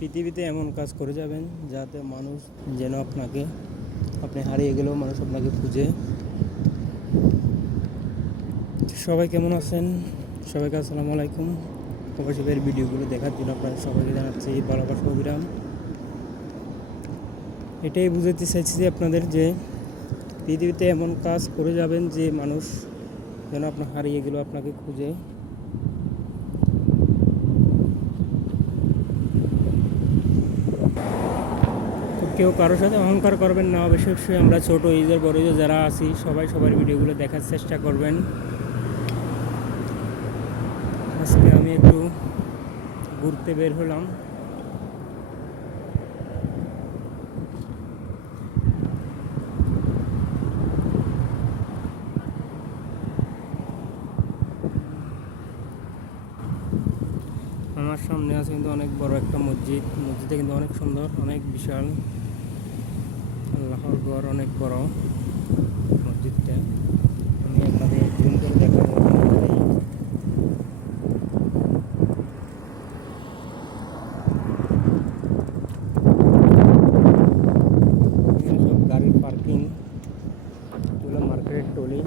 পৃথিবীতে এমন কাজ করে যাবেন যাতে মানুষ যেন আপনাকে, আপনি হারিয়ে গেলেও মানুষ আপনাকে খুঁজে। সবাই কেমন আছেন? সবাইকে আসসালামু আলাইকুম। প্রবাসীদের ভিডিওগুলো দেখার জন্য আপনারা সবাইকে জানাচ্ছি ভালোবাসা অবিরাম এটাই বুঝাতে চাইছি যে আপনাদের যে পৃথিবীতে এমন কাজ করে যাবেন যে মানুষ যেন আপনার হারিয়ে গেলেও আপনাকে খুঁজে। কেউ কারোর সাথে অহংকার করবেন না। অবশ্যই আমরা ছোট ইউজার বড় ইউজার যারা আছি, সবাই সবার ভিডিওগুলো দেখার চেষ্টা করবেন। আজকে আমি একটু ঘুরতে বের হলাম। আমার সামনে আছে কিন্তু অনেক বড় একটা মসজিদ। মসজিদটা কিন্তু অনেক সুন্দর, অনেক বিশাল। আল্লাহর ঘর অনেক বড়, মসজিদটা। আমি আপনাদের জুম করে দেখাবো। গাড়ির পার্কিং এগুলো মার্কেটের টলি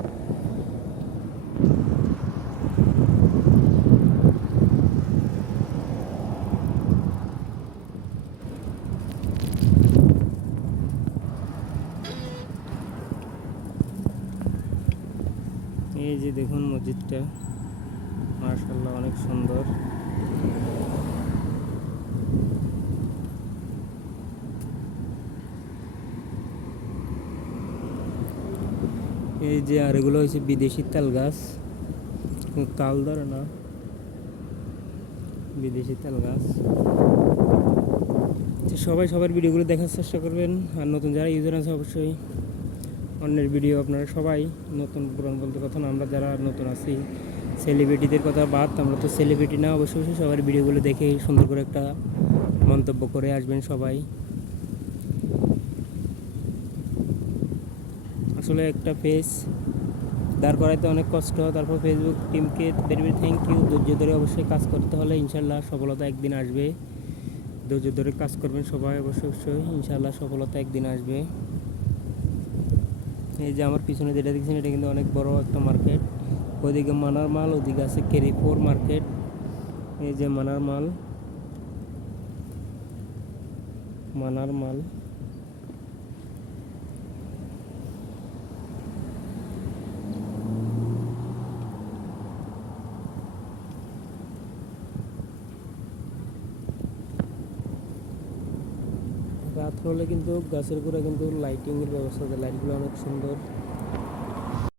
এই যে দেখুন মসজিদটা মার্শাল্লাহ অনেক সুন্দর। এই যে আর এগুলো হচ্ছে বিদেশি তাল গাছ। তাল ধরে না। বিদেশি তাল গাছ। সবাই সবার ভিডিওগুলো দেখার চেষ্টা করবেন। আর নতুন যারা ইউজার আছে অবশ্যই অন্যের ভিডিও আপনারা সবাই নতুন পুরান বলতে কথা আমরা যারা নতুন আছি সেলিব্রিটিদের কথা বাদ, আমরা তো সেলিব্রিটি না অবশ্যই অবশ্যই সবার ভিডিওগুলো দেখে সুন্দর করে একটা মন্তব্য করে আসবেন সবাই। আসলে একটা পেজ দাঁড় করাইতে অনেক কষ্ট, তারপর ফেসবুক টিমকে ভেরি থ্যাংক ইউ ধৈর্য ধরে অবশ্যই কাজ করতে হলে ইনশাল্লাহ সফলতা একদিন আসবে। ধৈর্য ধরে কাজ করবেন সবাই অবশ্যই অবশ্যই ইনশাল্লাহ সফলতা একদিন আসবে। এই যে আমার পিছনে যেটা দেখছেন, এটা কিন্তু অনেক বড় একটা মার্কেট ওইদিকে মানার মাল, ওদিকে আছে কেরিফোর মার্কেট এই যে মানার মাল। মানার মাল। রাত হলে কিন্তু গাছের গোড়া কিন্তু লাইটিংয়ের ব্যবস্থা আছে। লাইটগুলো অনেক সুন্দর।